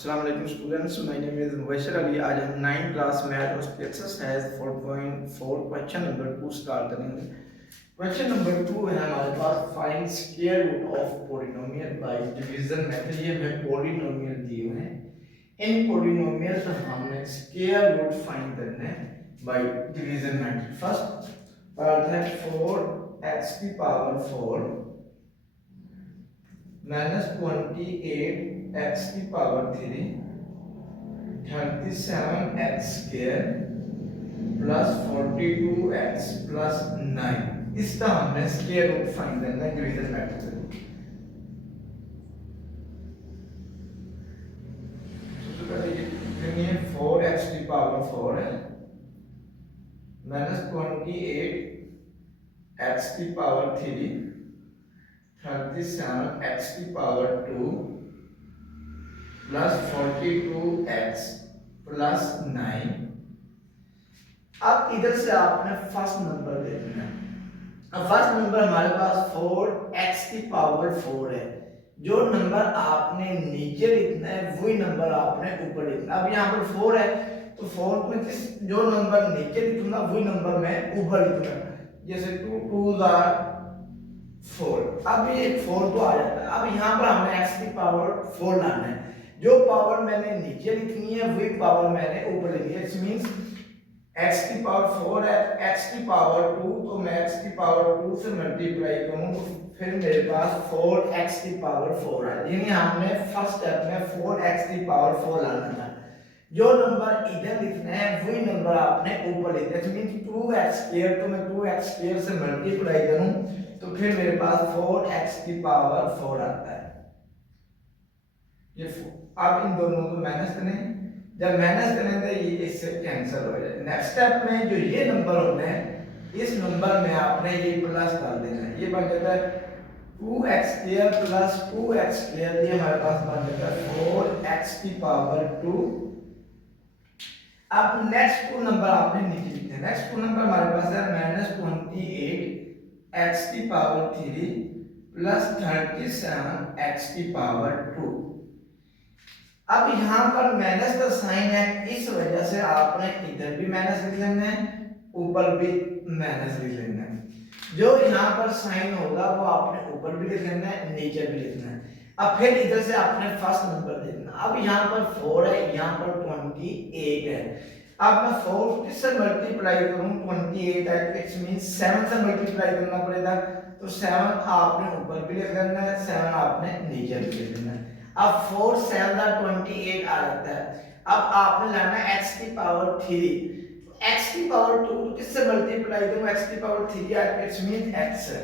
अस्सलाम वालेकुम students, my name is Mubashar Ali. आज हम 9th क्लास मैथ उसके एक्सरसाइज 4.4 क्वेश्चन नंबर 2 स्टार्ट करेंगे। क्वेश्चन नंबर 2 है हमारे पास, find square root of polynomial by division method. ये हमें पॉलिनोमियल दिए हुए हैं, इन पॉलिनोमियल से हमने स्क्वायर रूट फाइंड करना है bye division method. First part है 4x की पावर 4 माइनस 28 एक्स की power 3 37 x square plus 42 x plus 9। इसका हमने स्क्वायर रूट फाइंड करना है डिवीजन मेथड से। सबसे पहले ये 4x की पावर 4 है माइनस 28 एक्स की पावर 3 37 एक्स की पावर 2 प्लस 42 एक्स प्लस 9। अब इधर से आपने फर्स्ट नंबर देखना है। अब फर्स्ट नंबर हमारे पास 4x की पावर 4 है। जो नंबर आपने नीचे लिखना है वही नंबर आपने ऊपर लिखना है। अब यहाँ पर 4 है तो 4 में किस जो नंबर नीचे लिखूंगा वही नंबर मैं ऊपर लिखूंगा। जैसे 2 2 आर 4। अब ये 4 तो आ जाता है। अब यहाँ पर हमने x की पावर 4 लाना है। जो पावर मैंने नीचे लिखनी है वही पावर मैंने ऊपर लिखनी है। इट्स मींस x की पावर 4 है, x की पावर 2, तो मैं x की पावर 2 से मल्टीप्लाई करूं तो फिर मेरे पास 4x की पावर 4 है। यानी हमने फर्स्ट स्टेप में 4x की पावर 4 लाना था। जो नंबर इधर लिखना है वही नंबर आपने ऊपर लिखना है। इट मींस 2x², तो मैं 2x² से मल्टीप्लाई करूं तो फिर मेरे पास 4x की पावर 4 आता है। ये अब इन दोनों को माइनस करें। जब माइनस करें तो ये इससे कैंसिल हो जाए। नेक्स्ट स्टेप में जो ये नंबर होते हैं इस नंबर में आपने ये प्लस डाल देना है। ये बन जाता है 2x² प्लस 2x²। ये हमारे पास बन जाता है 4x की पावर 2। अब नेक्स्ट 2 नंबर आपने नीचे लिखने हैं। नेक्स्ट 2 नंबर हमारे पास है माइनस 28 x की पावर 3 प्लस 37 x की पावर 2। अब यहाँ पर माइनस का साइन है, इस वजह से आपने इधर भी माइनस लिख लेना है, ऊपर भी माइनस लिख लेना है। जो यहाँ पर साइन होगा वो आपने ऊपर भी लिख लेना है, नीचे भी लिखना है। अब फिर इधर से आपने फर्स्ट नंबर देखना। अब यहाँ पर 4 है, यहाँ पर 28 है। अब मैं 4 किससे मल्टीप्लाई करूँ? 28 है, इट्स मींस 7 से मल्टीप्लाई करना पड़ेगा। तो 7 आपने ऊपर भी लिख लेना है, 7 आपने नीचे भी लिख लेना है। अब 4 7 28 आ जाता है। अब आपने लाना है x की पावर 3। x की पावर 2 किससे मल्टीप्लाई करूं? x की पावर 3 आ, इट्स मीन x है।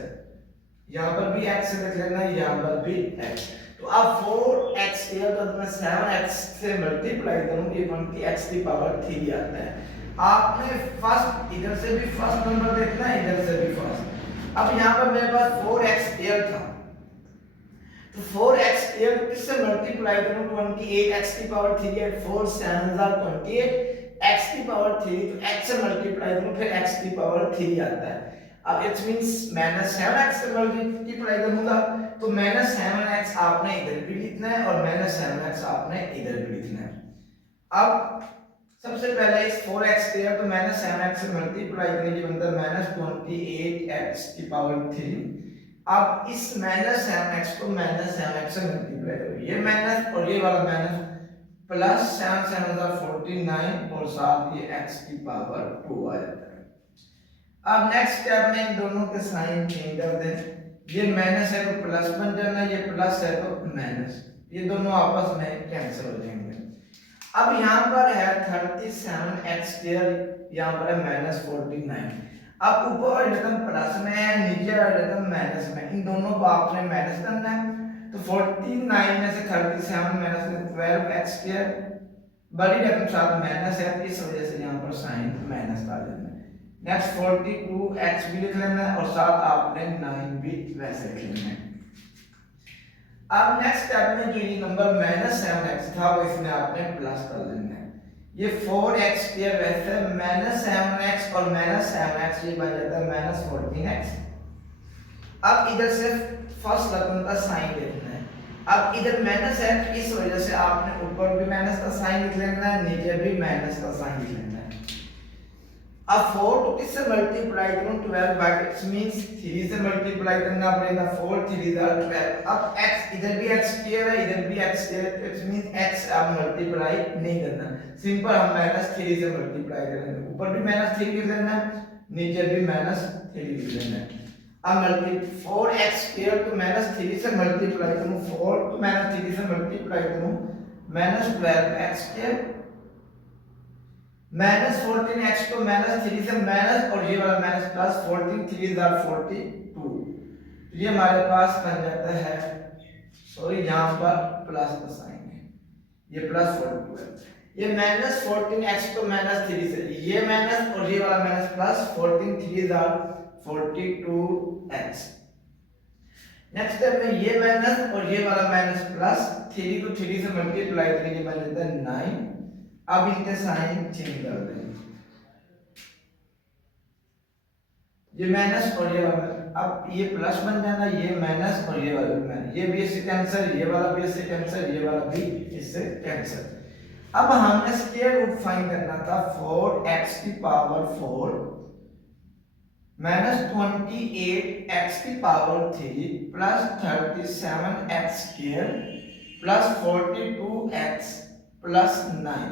यहां पर भी x लिख लेना है, यहां पर भी x। तो अब 4x के तो मैं 7x से मल्टीप्लाई करूं ये 20x की पावर 3 आता है। आपने फर्स्ट इधर से भी फर्स्ट नंबर देखना है, इधर से भी फर्स्ट। अब यहां पर मेरे पास 4x² था तो 4x² किससे मल्टीप्लाई करूं? 28x की पावर 3 है, 4 7 28 x की पावर 3, तो x से मल्टीप्लाई करूं फिर x की पावर 3 आता है। अब इट मींस माइनस 7x से मल्टीप्लाई करूंगा तो माइनस 7x आपने इधर भी लिखना है और माइनस 7x आपने इधर भी लिखना है। अब सबसे पहले इस 4x² तो माइनस 7x से मल्टीप्लाई करेंगे, बनता है माइनस 28x की पावर 3। अब इस माइनस 7x को माइनस 7x से मल्टीप्लाई करो, ये माइनस और ये वाला माइनस, प्लस 7 7 49 और साथ ये x की पावर 2 आ जाता है। अब नेक्स्ट स्टेप में इन दोनों के साइन चेंज कर दें। ये माइनस है तो प्लस बन जाना, ये प्लस है तो माइनस, ये दोनों आपस में कैंसिल हो जाएंगे। अब यहाँ पर है 37x², यहाँ पर है माइनस 49। अब ऊपर वाली रकम प्लस में है, नीचे वाली रकम माइनस में, इन दोनों को आपने माइनस करना है। तो 49 में से 37 माइनस में 12x², बड़ी रकम साथ माइनस है, इस वजह से यहाँ पर साइन माइनस डाल देना है। नेक्स्ट 42x भी लिख लेना है और साथ आपने 9 भी वैसे लिख लेना है। अब नेक्स्ट स्टेप में जो ये नंबर माइनस 7x था वो इसमें आपने प्लस कर देना है। ये 4x² वैसे माइनस 7x और माइनस 7x ये बन जाता है माइनस 14x। अब इधर से फर्स्ट रकम का साइन देखना है। अब इधर माइनस है तो इस वजह से आपने ऊपर भी माइनस का साइन लिख लेना है, नीचे भी माइनस का साइन लिख लेना है। अब 4 को किससे मल्टीप्लाई करूं 12 बाय इट मींस 3 से मल्टीप्लाई करना पड़ेगा। 4 3 12। अब x इधर भी x स्क्वायर है इधर भी x स्क्वायर है, इट मींस x अब मल्टीप्लाई नहीं करना, सिंपल हम -3 से मल्टीप्लाई करेंगे। ऊपर भी -3 लिख लेना है, नीचे भी -3 लिख लेना है। अब मल्टी 4x स्क्वायर तो -3 से मल्टीप्लाई करूं, 4 तो -3 से मल्टीप्लाई करूं, -12x स्क्वायर -14x को -3 से माइनस और ये वाला माइनस प्लस 14 3 is 42। ये हमारे पास बन जाता है, सॉरी यहाँ पर प्लस का साइन है, ये प्लस 42 है। ये -14x को -3 से ये माइनस और ये वाला minus plus 14 3 is 42x। Next step में ये माइनस और ये वाला माइनस प्लस 3 को 3 से मल्टीप्लाई करेंगे बन जाता है 9। अब इनके साइन चेंज कर दें, ये माइनस और ये वाला, अब ये प्लस बन जाना, ये माइनस और ये वाला भी माइनस, ये भी इससे कैंसिल, ये वाला भी इससे कैंसिल, ये वाला भी इससे कैंसिल। अब हमने स्क्वायर रूट फाइंड करना था 4x की पावर 4 -28x की power 3 plus 37x square plus 42x plus 9।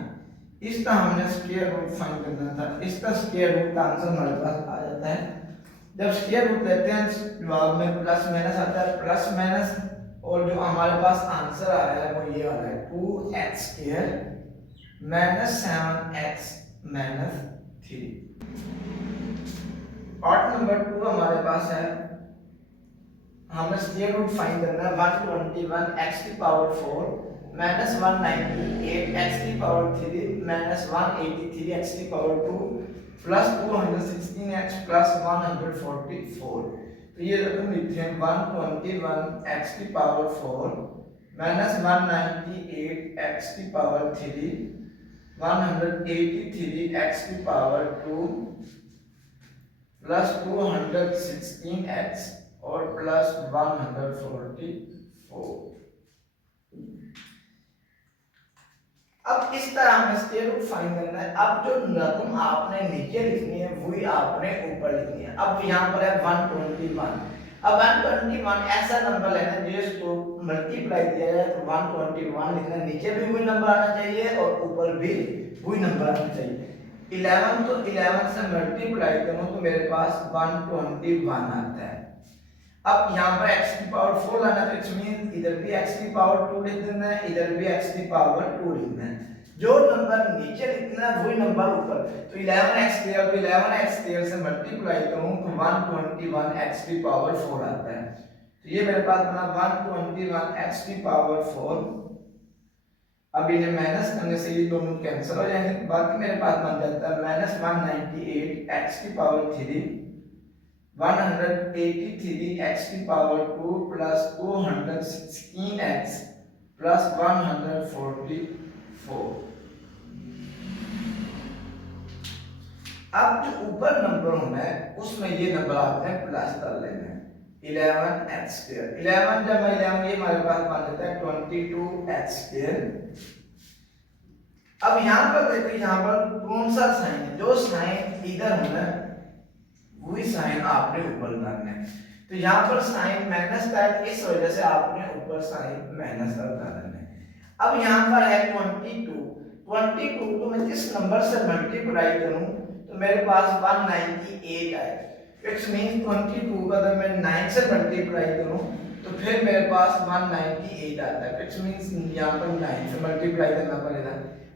इसका हमने स्क्वायर रूट फाइंड करना था, इसका स्क्वायर रूट का आंसर हमारे पास आ जाता है। जब स्क्वायर रूट लेते हैं जवाब में प्लस माइनस आता है, प्लस माइनस और जो हमारे पास आंसर आ रहा है वो ये वाला है 2x square -7x -3। Part number 2 हमारे पास है, हमने स्क्वायर रूट फाइंड करना है 121x की पावर 4 -198x की पावर 3 -183x की पावर 2 प्लस 216x प्लस 144। तो ये रकम लिखते हैं 121x की पावर 4 -198x की पावर 3 183x की पावर 2 प्लस 216x और प्लस 144। अब इस तरह हमें स्क्वायर रूट फाइंड करना है। अब जो रकम आपने नीचे लिखनी है वही आपने ऊपर लिखनी है। अब यहाँ पर है 121। अब 121 ऐसा नंबर लेना जिसको मल्टीप्लाई किया जाए तो 121 लिखना, नीचे भी वही नंबर आना चाहिए और ऊपर भी वही नंबर आना चाहिए। 11 तो 11 से मल्टीप्लाई करूं तो मेरे पास 121 आता है। अब यहाँ पर x की पावर 4 लाना, तो इट्स मीन इधर भी x की पावर 2 लिख देना है, इधर भी x की पावर 2 लिखना है। जो नंबर नीचे लिखना है वही नंबर ऊपर। तो 11x स्क्वायर को 11x स्क्वायर से मल्टीप्लाई करूं तो 121x की पावर 4 आता है। तो ये मेरे पास बना 121x की पावर 4। अब इन्हें माइनस करने से ये दोनों कैंसिल हो जाएंगे, बाकी मेरे पास बन जाता है -198x की पावर 3 183x की पावर 2 प्लस 216x प्लस 144। अब जो ऊपर नंबर होना है उसमें ये नंबर आपने प्लस कर लेना है 11x स्क्वायर। 11 जब 11 ये हमारे पास बन जाता है 22x स्क्वायर। अब यहाँ पर देखिए, यहाँ पर कौन सा साइन है, जो साइन इधर होना है वही साइन आपने ऊपर करना है। तो यहाँ पर साइन माइनस का है, इस वजह से आपने ऊपर साइन माइनस का करना है। अब यहाँ पर है 22 को मैं जिस नंबर से मल्टीप्लाई करूं तो मेरे पास 198 आए। इट्स मीन 22 का अगर मैं 9 से मल्टीप्लाई करूं तो फिर मेरे पास 198 आता है। इट्स मीन यहाँ पर 9 से मल्टीप्लाई करना पड़ेगा।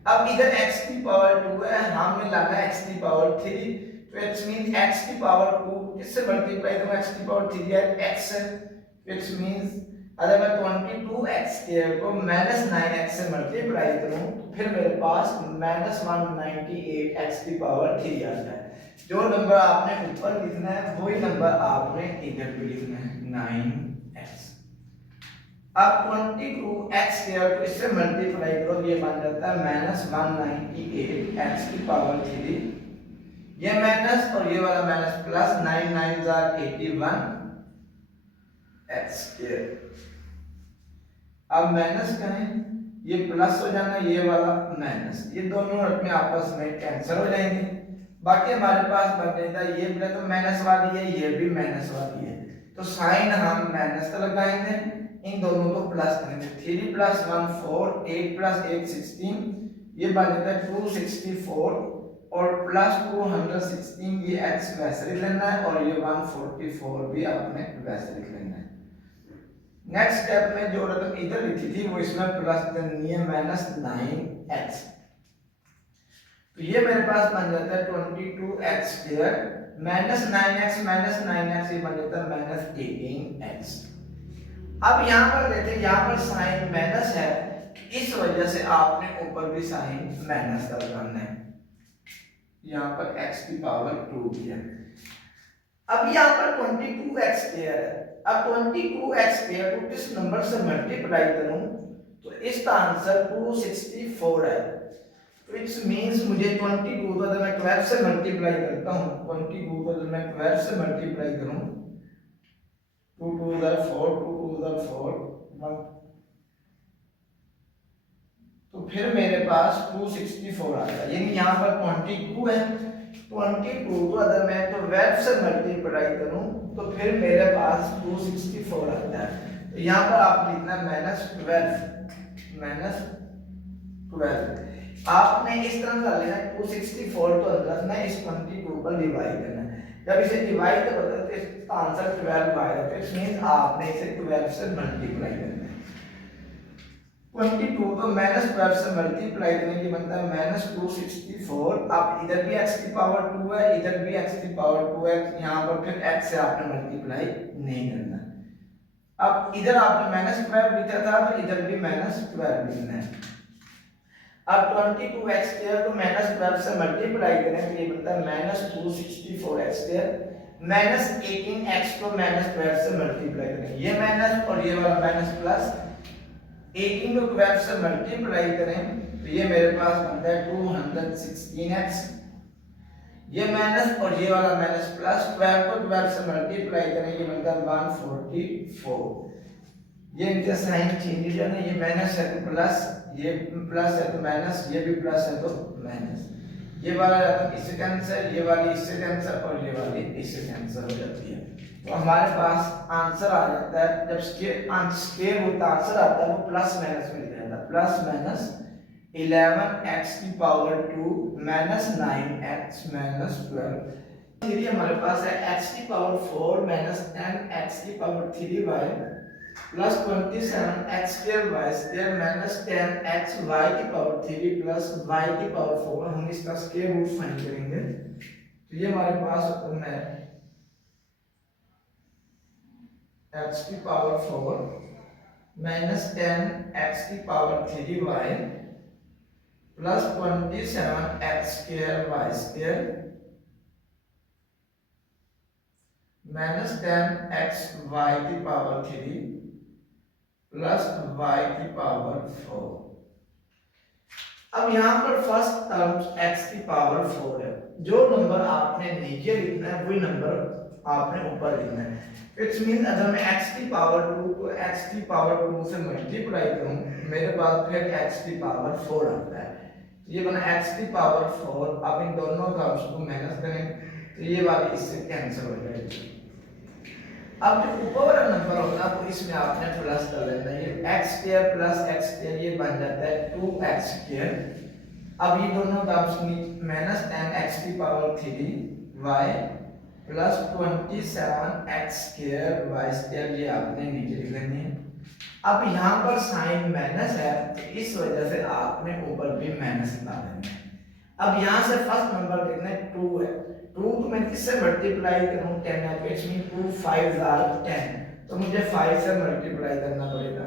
अब इधर x की पावर 2 है, हमने लाना है x की पावर 3, तो इट्स मीन x की पावर 2 इससे मल्टीप्लाई करूं, x की पावर 3 है x है, इट्स मींस अगर मैं 22x स्क्वायर को -9x से मल्टीप्लाई करूं तो फिर मेरे पास -198x की पावर 3 आता है। जो नंबर आपने ऊपर लिखना है वही नंबर आपने इधर भी लिखना है 9x। अब 22x स्क्वायर को इससे मल्टीप्लाई करो, ये बन जाता है -198x की पावर 3, ये माइनस और ये वाला minus plus 9 9 are 81 x square. 22x square अब माइनस करें, ये प्लस हो जाना, ये वाला माइनस, ये दोनों अपने आपस में कैंसिल हो जाएंगे। बाकी हमारे पास बन जाएगा ये प्लस तो माइनस वाली है, ये भी माइनस वाली है, तो साइन हम माइनस का लगाएंगे, इन दोनों को प्लस करेंगे। 3 + 1 4, 8 + 8 16, ये बन जाता है 264 और प्लस 216, ये x वैसे लिख लेना है और ये 144 भी आपने वैसे लिख लेना है। नेक्स्ट स्टेप में जो रकम इधर लिखी थी वो इसमें प्लस करनी है -9x, तो ये मेरे पास बन जाता है 22x² -9x ये बन जाता है -18x। अब यहाँ पर देखें, यहाँ पर साइन माइनस है, इस वजह से आपने ऊपर भी साइन माइनस का लगाना है, यहाँ पर x⁻² दिया। अब यहाँ पर 22x² है, अब 22x² को किस नंबर से मल्टीप्लाई करूं तो इसका आंसर 264 है। तो इट्स मींस मुझे 22 को अगर मैं 12 से मल्टीप्लाई करता हूं, 22 को अगर मैं 12 से मल्टीप्लाई करूं, 2 2 4, 2 2 4 1, तो फिर मेरे पास 264 आ गया। यानी यहाँ पर 22 है, 22 को अगर मैं 12 से मल्टीप्लाई करूं तो फिर मेरे पास 264 आता है। तो यहाँ पर आप लिखना -12 आपने इस तरह कर लेना 264 तो अंदर में इस 22 पर डिवाइड करना है। जब इसे डिवाइड करोगे तो इसका आंसर 12 आएगा, तो इट मींस आपने इसे 12 से मल्टीप्लाई करना है। 22 तो -12 से मल्टीप्लाई करने की बनता है -264। अब इधर भी x⁻² है, इधर भी x⁻² है, यहाँ पर फिर x से आपने मल्टीप्लाई नहीं करना। अब इधर आपने -12 लिखा था तो इधर भी -12 लिखना है। अब 22x² को -12 से मल्टीप्लाई करें तो ये बनता है -264x² -18x को -12 से मल्टीप्लाई करें, ये माइनस और ये वाला माइनस प्लस, 18 को 12 से मल्टीप्लाई करें तो ये मेरे पास बनता है 216x, ये माइनस और ये वाला माइनस प्लस, 12 को 12 से मल्टीप्लाई करें ये बनता है 144। ये इनके साइन चेंज हो जाना, ये माइनस है तो प्लस, ये प्लस है तो माइनस, ये भी प्लस है तो माइनस, ये वाला इससे कैंसिल, ये वाली इससे कैंसिल और ये वाली इससे कैंसिल हो जाती है। तो हमारे पास आंसर आ जाता है, जब स्क्वायर होता आंसर आता है वो प्लस माइनस में जाता है, +11x⁻² -9x -12। फिर हमारे पास है x⁻4 -10x⁻3y +27x² y² -10xy⁻3 y⁻4। हम इसका स्क्वायर रूट फाइंड करेंगे, तो ये हमारे पास उत्तर है x⁻4 -10x⁻3y +27x² y² -10xy⁻3 y⁻4। अब यहाँ पर फर्स्ट टर्म x⁻4 है, जो नंबर आपने नीचे लिखना है वही नंबर आपने ऊपर लिखना है। इट्स मीन अगर मैं x⁻2 को x⁻2 से मल्टीप्लाई करूं मेरे पास फिर x⁻4 आता है, तो ये बना x⁻4। अब इन दोनों टर्म्स को माइनस करें तो ये वाली इससे कैंसिल हो जाएगी। अब जो ऊपर वाला नंबर होगा वो इसमें आपने प्लस कर लेना, ये x² + x² ये बन जाता है 2x²। अब ये दोनों टर्म्स -10x⁻3y +27x² y² ये आपने नीचे लिख लेनी है। अब यहाँ पर साइन माइनस है तो इस वजह से आपने ऊपर भी माइनस लगा देना है। अब यहाँ से फर्स्ट नंबर देखना है 2 है, 2 को मैं किससे मल्टीप्लाई करूं 10 है, तो इट्स मीन 2 5 are 10, तो मुझे 5 से मल्टीप्लाई करना पड़ेगा।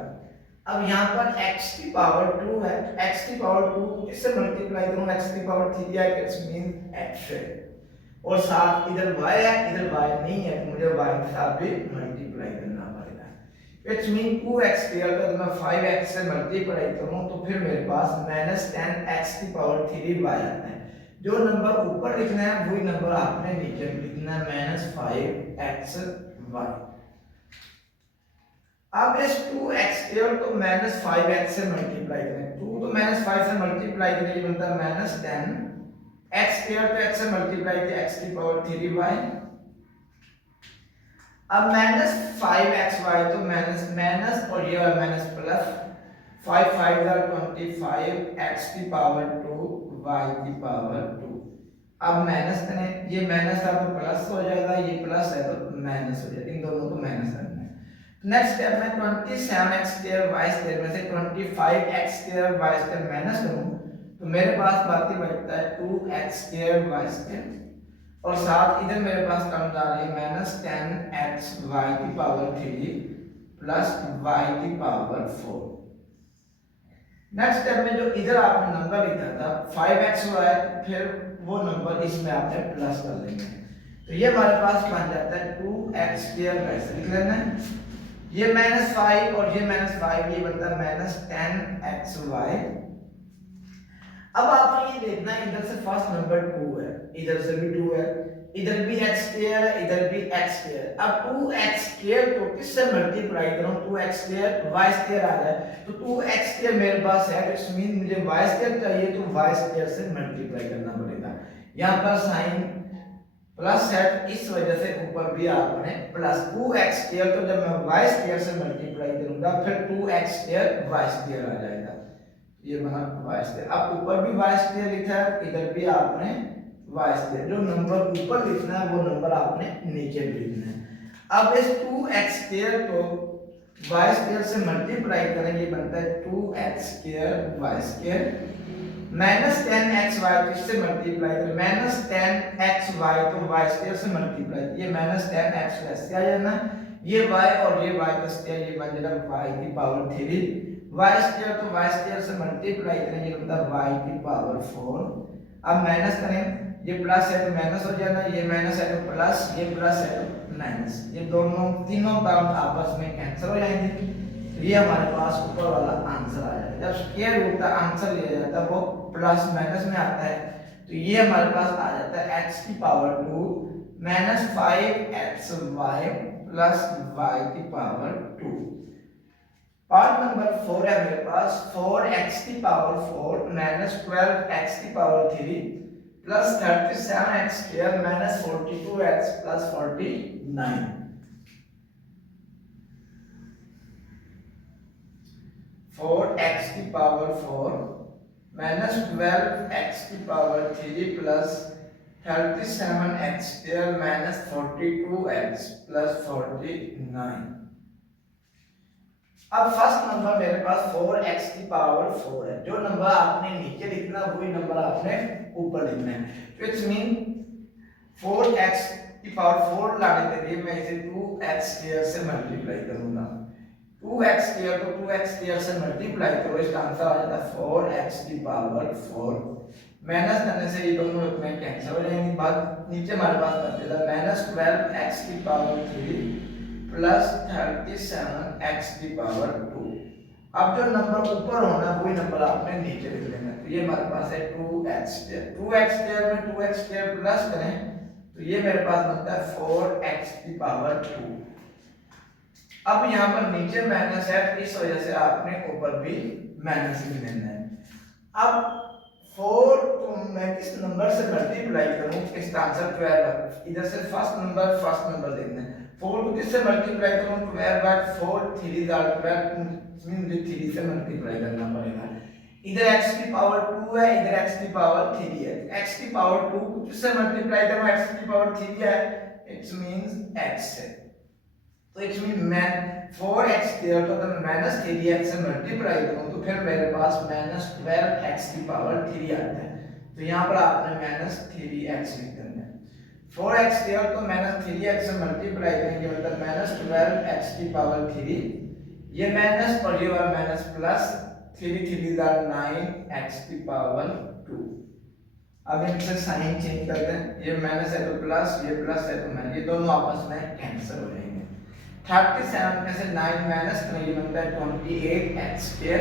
अब यहाँ पर x⁻2 है, x⁻2 को किससे मल्टीप्लाई करूं x⁻3 है, इट्स मीन x है, और साथ इधर y है, इधर y नहीं है, तो मुझे y के साथ भी मल्टीप्लाई करना पड़ेगा। इट्स मीन 2x² का अगर मैं 5x से मल्टीप्लाई करूं तो फिर मेरे पास -10x⁻3y आता है। जो नंबर ऊपर लिखना है वही नंबर आपने नीचे लिखना है -5xy। अब इस 2x² तो -5x से मल्टीप्लाई करें, 2 तो -5 से मल्टीप्लाई करें, ये बनता है -10 x² तो x से मल्टीप्लाई किया x की पावर 3y। अब -5xy तो माइनस माइनस और ये वाला माइनस प्लस 5 5 are 25 x की पावर 2 y की पावर 2। अब माइनस करें, ये माइनस था तो प्लस हो जाएगा, ये प्लस है तो माइनस हो जाएगा, इन दोनों को माइनस करना है। नेक्स्ट स्टेप में 27x² y² में से 25x² y² माइनस करूं तो मेरे पास बाकी बचता है 2x² y² और साथ इधर मेरे पास टर्म आ रही है -10xy की पावर 3 प्लस y की पावर 4। नेक्स्ट स्टेप में जो इधर आपने नंबर लिखा था 5xy, फिर वो नंबर इसमें आपने प्लस कर लेंगे, तो ये हमारे पास बन जाता है 2x² ऐसे लिख लेना है, ये -5 और ये -5, ये बनता है -10xy। अब आपने ये देखना है इधर से फर्स्ट नंबर 2 है, इधर से भी 2 है, इधर भी x² है, इधर भी x²। अब 2x² को किससे मल्टीप्लाई करूं, 2x² y² आ जाए तो 2x² मेरे पास है, इट्स मीन मुझे y² चाहिए तो y² से मल्टीप्लाई करना पड़ेगा। यहां पर साइन प्लस है, इस वजह से ऊपर भी आपने प्लस 2x² तो जब मैं y² से मल्टीप्लाई करूंगा फिर 2x² y² आ जाएगा, ये बना y²। अब ऊपर भी y² लिखा है, इधर भी आपने y², जो नंबर ऊपर लिखना है वो नंबर आपने नीचे भी लिखना है। अब इस 2x² को y² से मल्टीप्लाई करेंगे, बनता है 2x² y² -10xy किससे मल्टीप्लाई करें, -10xy तो y² से मल्टीप्लाई, ये -10x ऐसे आ जाना, ये y और ये y का स्क्वायर, ये बन जाएगा y की पावर 3, y² तो y² से मल्टीप्लाई करें, ये बनता है y की पावर 4। अब माइनस करें, ये प्लस है तो माइनस हो जाना, ये माइनस है तो प्लस, ये प्लस है तो माइनस, ये दोनों तीनों टर्म आपस में कैंसिल हो जाएंगे, ये हमारे पास ऊपर वाला आंसर आ जाएगा। जब स्क्वायर रूट का आंसर लिया जाता है वो प्लस माइनस में आता है, तो ये हमारे पास आ जाता है x की पावर 2 -5xy प्लस y की पावर 2। पार्ट नंबर 4 है मेरे पास, 4x की पावर 4 -12x की power 3 plus 37x² -42x plus 49। 4x की पावर 4 -12x की power 3 plus 37x² -42x plus 49। अब फर्स्ट नंबर मेरे पास 4x की पावर 4 है, जो नंबर आपने नीचे लिखना वही नंबर आपने ऊपर लिखना है, तो इट्स मीन 4x की पावर 4 लाने के लिए मैं इसे 2x² से मल्टीप्लाई करूंगा, 2x² को 2x² से मल्टीप्लाई करो, इसका आंसर आ जाता है 4x की पावर 4। माइनस करने से ये दोनों में कैंसिल हो जाएंगे, बाद नीचे हमारे पास बचेगा -12x की पावर 3 प्लस 37x की पावर 2। अब जो नंबर ऊपर होना वही नंबर आपने नीचे लिख लेना, तो ये हमारे पास है 2x², 2x² में 2x² प्लस करें तो ये मेरे पास बनता है 4x की पावर 2। अब यहाँ पर नीचे माइनस है, इस वजह से आपने ऊपर भी माइनस लिख लेना है। अब 4 को मैं किस नंबर से मल्टीप्लाई करूं, इसका आंसर 12 है, इधर से फर्स्ट नंबर देखना है, 4 को किससे मल्टीप्लाई करूं, 12 बाय 4 3 आर 12, मुझे 3 से मल्टीप्लाई करना पड़ेगा, इधर x की पावर 2 है, इधर x की पावर 3 है, x की पावर 2 को किससे मल्टीप्लाई करूं, x की पावर 3 है, इट्स मींस x है, तो इट्स मीन मैं 4x² तो अगर -3x से मल्टीप्लाई करूं तो फिर मेरे पास -12x की पावर 3 आता है, तो यहाँ पर आपने -3x लिख देना है। 4x² तो -3x से मल्टीप्लाई करेंगे मतलब -12x की पावर 3, ये माइनस और ये वाला माइनस प्लस 3 3 आर 9x की पावर 2। अब इनसे साइन चेंज करते हैं, ये माइनस है तो प्लस, ये प्लस है तो माइनस, ये दोनों आपस में कैंसिल हो जाएंगे। 37 में से 9 माइनस करें, ये बनता है 28x²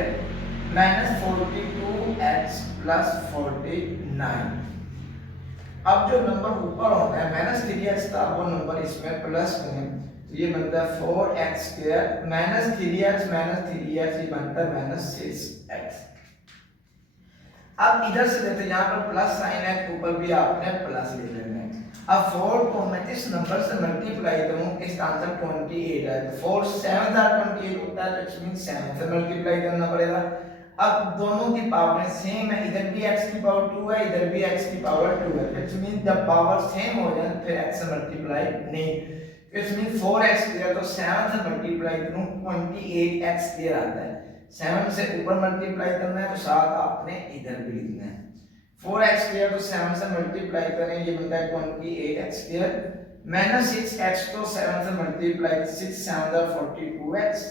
-42x प्लस 49। अब जो नंबर ऊपर होना है -3x था, वो नंबर इसमें प्लस करें, तो ये बनता है 4x² माइनस 3x ये बनता है माइनस 6x। अब इधर से देखते हैं यहाँ पर प्लस साइन है, ऊपर भी आपने प्लस ले लेना है। अब 4 को मैं इस नंबर से मल्टीप्लाई करूँ, इसका आंसर 28 है, तो 4 7 28 होता है, तो इट्स मीन 7 से मल्टीप्लाई करना पड़ेगा। अब दोनों की पावर सेम है, इधर भी x की पावर 2 है, इधर भी x की पावर 2 है, इट्स मीन जब पावर सेम हो जाए फिर x से मल्टीप्लाई नहीं, इट्स मीन 4x² तो 7 से मल्टीप्लाई करूँ 28x² आता है। 7 से ऊपर मल्टीप्लाई करना है तो साथ आपने इधर भी लिखना है। 4x² तो 7 से मल्टीप्लाई करें, ये बनता है 28x² माइनस 6x तो 7 से मल्टीप्लाई 6 7 42x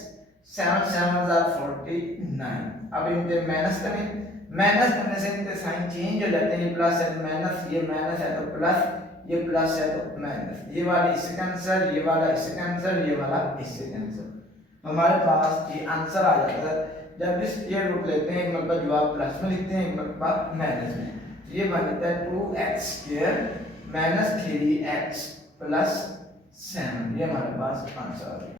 7 7 49। अब इनके माइनस करें, माइनस करने से इनके साइन चेंज हो जाते हैं, ये प्लस है माइनस, ये माइनस है तो प्लस, ये प्लस है तो माइनस, ये वाला इससे कैंसिल, ये वाला इससे कैंसिल, ये वाला इससे कैंसिल, हमारे पास ये आंसर आ जाता है। जब इस ये रूट लेते हैं, एक मतलब जवाब प्लस में लिखते हैं, एक मतलब माइनस में, तो ये बनता है 2x² माइनस 3x प्लस 7, ये हमारे पास आंसर आ गया।